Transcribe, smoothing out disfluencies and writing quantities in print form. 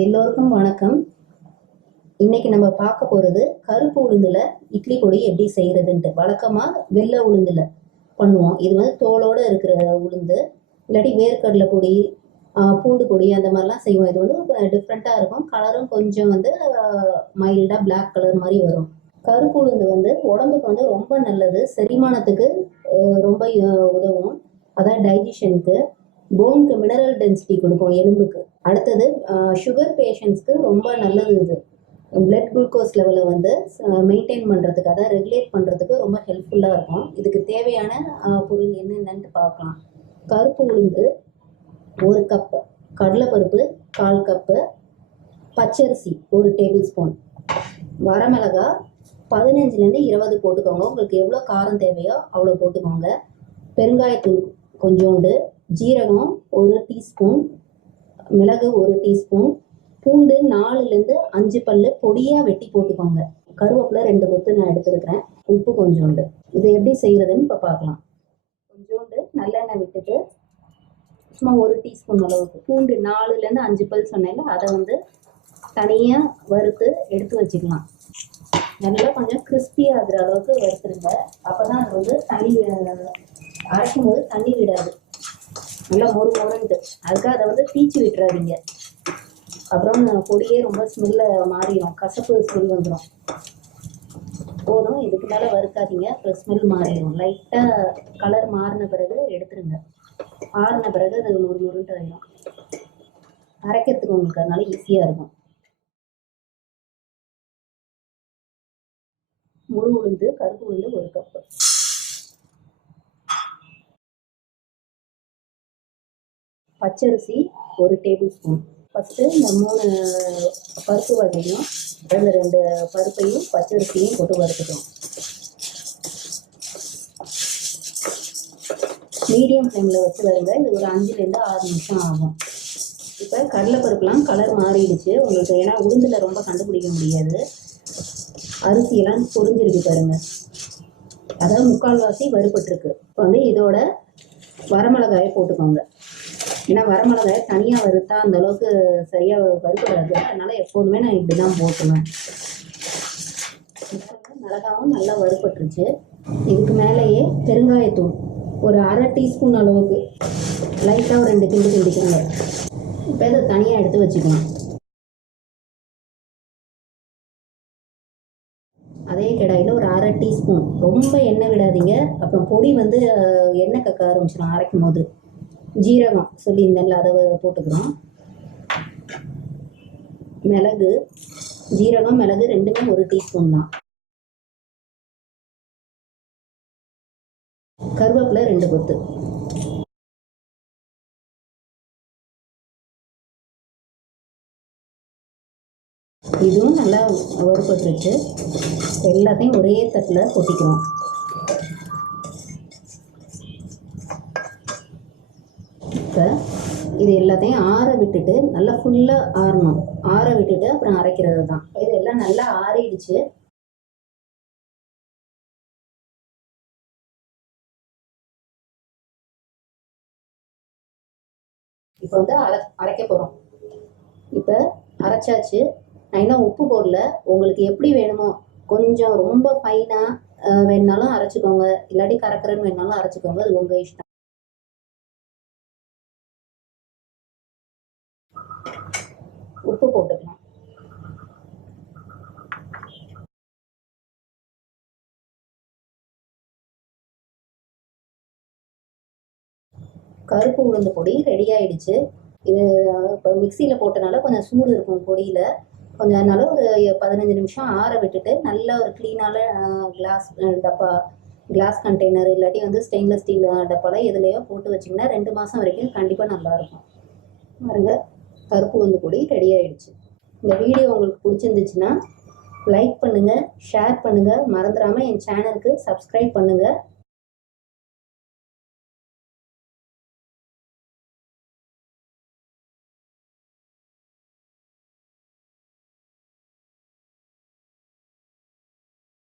எல்லோருக்கும் வணக்கம். இன்னைக்கு நம்ம பார்க்க போகிறது கருப்பு உளுந்தில் இட்லி பொடி எப்படி செய்கிறதுன்ட்டு. வழக்கமாக வெள்ளை உளுந்தில் பண்ணுவோம். இது வந்து தோலோடு இருக்கிற உளுந்து, இல்லாட்டி வேர்க்கடலை பொடி, பூண்டு பொடி அந்த மாதிரிலாம் செய்வோம். இது வந்து டிஃப்ரெண்ட்டாக இருக்கும். கலரும் கொஞ்சம் வந்து மைல்டாக பிளாக் கலர் மாதிரி வரும். கருப்பு உளுந்து வந்து உடம்புக்கு வந்து ரொம்ப நல்லது. செரிமானத்துக்கு ரொம்ப உதவும். அதான் டைஜஷனுக்கு, போனுக்கு மினரல் டென்சிட்டி கொடுக்கும், எலும்புக்கு. அடுத்தது சுகர் பேஷண்ட்ஸ்க்கு ரொம்ப நல்லது. இது பிளட் குளுக்கோஸ் லெவலை வந்து மெயின்டைன் பண்ணுறதுக்கு, அதை ரெகுலேட் பண்ணுறதுக்கு ரொம்ப ஹெல்ப்ஃபுல்லாக இருக்கும். இதுக்கு தேவையான பொருள் என்னென்னு பார்க்கலாம். கருப்பு உளுந்து 1 கப்பு, கடலைப்பருப்பு 1/4 கப்பு, பச்சரிசி 1 டேபிள் ஸ்பூன், வரமிளகாய் 15லேருந்து 20 போட்டுக்கோங்க. உங்களுக்கு எவ்வளோ காரம் தேவையோ அவ்வளோ போட்டுக்கோங்க. பெருங்காயத்தூள் கொஞ்சோண்டு, ஜீரகம் 1 டீஸ்பூன், மிளகு 1 டீஸ்பூன், பூண்டு 4லேருந்து 5 பல்லு பொடியாக வெட்டி போட்டுக்கோங்க. கருவேப்பிலை 2 கொத்து நான் எடுத்துருக்கிறேன். உப்பு கொஞ்சோண்டு. இதை எப்படி செய்கிறதுன்னு இப்போ பார்க்கலாம். கொஞ்சோண்டு நல்லெண்ணெய் விட்டுட்டு சும்மா 1 டீஸ்பூன் அளவுக்கு பூண்டு 4லேருந்து 5 பல் சொன்னேன்ல, அதை வந்து தனியாக வறுத்து எடுத்து வச்சுக்கலாம். நல்லா கொஞ்சம் கிறிஸ்பியாக ஆகிற அளவுக்கு வறுத்துருங்க. அப்போ தான் அது வந்து தண்ணி அரைக்கும் போது தண்ணி விடாது, நல்லா மொறுன்ட்டு. அதுக்காக அதை வந்து தீச்சு விட்டுறாதீங்க. அப்புறம் பொடியே ரொம்ப ஸ்மெல்ல மாறிடும், கசப்பு ஸ்மெல் வந்துடும். போதும், இதுக்கு மேலே வறுக்காதீங்க, அப்புறம் ஸ்மெல் மாறிடும். லைட்டாக கலர் மாறின பிறகு எடுத்துருங்க. ஆறின பிறகு அது மொறுன்ட்டு ஆகிடும். அரைக்கிறதுக்கு உங்களுக்கு அதனால ஈஸியாக இருக்கும். முழு உளுந்து, கருப்பு உளுந்து 1 கப்பு, பச்சரிசி 1 டேபிள் ஸ்பூன். ஃபஸ்ட்டு இந்த 3 பருப்பு வகையும், 2 பருப்பையும் பச்சரிசியும் போட்டு வறுத்துக்கணும். மீடியம் ஃப்ளேமில் வச்சு வருங்க. இது ஒரு 5லேருந்து 6 நிமிஷம் ஆகும். இப்போ கடலைப்பருப்புலாம் கலர் மாறிடுச்சு உங்களுக்கு, ஏன்னா உளுந்தில் ரொம்ப கண்டுபிடிக்க முடியாது. அரிசியெல்லாம் பொரிஞ்சிருக்கு பாருங்க, அதாவது 3/4 வறுபட்டுருக்கு. இப்போ வந்து இதோட வரமிளகாயை போட்டுக்கோங்க. ஏன்னா வரமிளகாயை தனியாக வறுத்தா அந்தளவுக்கு சரியாக வறுப்படாது. அதனால் எப்போதுமே நான் இப்படி தான் போட்டுவேன். மிளகாவும் நல்லா வறுப்பட்டுருச்சு. இதுக்கு மேலேயே பெருங்காயத்தூள் ஒரு 1/2 டீஸ்பூன் அளவுக்கு லைட்டாக ஒரு 2 கிண்டு கிண்டிக்கோங்க. இப்போ இதை தனியாக எடுத்து வச்சுக்கலாம். அதே கடாயில் ஒரு 1/2 டீஸ்பூன், ரொம்ப எண்ணெய் விடாதீங்க, அப்புறம் பொடி வந்து எண்ணெய் கக்க ஆரம்பிச்சிடும் அரைக்கும் போது. ஜீரகம் சொல்லியிருந்தேன்ல, அதை போட்டுக்கிறோம். மிளகு, ஜீரகம் மிளகு 2மே 1 டீஸ்பூன் தான். கருவேப்பிலை 2 கொத்து. இதுவும் நல்லா வறுபட்டுருச்சு. எல்லாத்தையும் ஒரே தட்டில் கொட்டிக்கிறோம். இப்போ இது எல்லாத்தையும் ஆற விட்டுட்டு, நல்லா ஃபுல்லாக ஆறணும். ஆற விட்டுட்டு அப்புறம் அரைக்கிறது தான். இது எல்லாம் நல்லா ஆறிடுச்சு. இப்போ வந்து அரைக்க போகிறோம். இப்போ அரைச்சாச்சு. நான் இன்னும் உப்பு போடல. உங்களுக்கு எப்படி வேணுமோ, கொஞ்சம் ரொம்ப ஃபைனாக வேணுனாலும் அரைச்சிக்கோங்க, இல்லாட்டி கரக்கரன்னு வேணுனாலும் அரைச்சிக்கோங்க, அது உங்கள் இஷ்டம். உப்பு போட்டுக்கலாம். கருப்பு உளுந்து பொடி ரெடி ஆயிடுச்சு. இது இப்போ மிக்சியில் போட்டனால கொஞ்சம் சூடு இருக்கும் பொடியில். கொஞ்சம் அதனால ஒரு 15 நிமிஷம் ஆற விட்டுட்டு, நல்ல ஒரு க்ளீனான கிளாஸ் டப்பா, கிளாஸ் கண்டெய்னர், இல்லாட்டி வந்து ஸ்டெயின்லெஸ் ஸ்டீல் டப்பாவில் எதுலையோ போட்டு வச்சிங்கன்னா 2 மாதம் வரைக்கும் கண்டிப்பாக நல்லாயிருக்கும். பாருங்க, கருப்பு உளுந்து பொடி ரெடி ஆகிடுச்சு. இந்த வீடியோ உங்களுக்கு பிடிச்சிருந்துச்சுன்னா லைக் பண்ணுங்கள், ஷேர் பண்ணுங்கள், மறந்துடாமல் என் சேனலுக்கு சப்ஸ்கிரைப் பண்ணுங்கள்.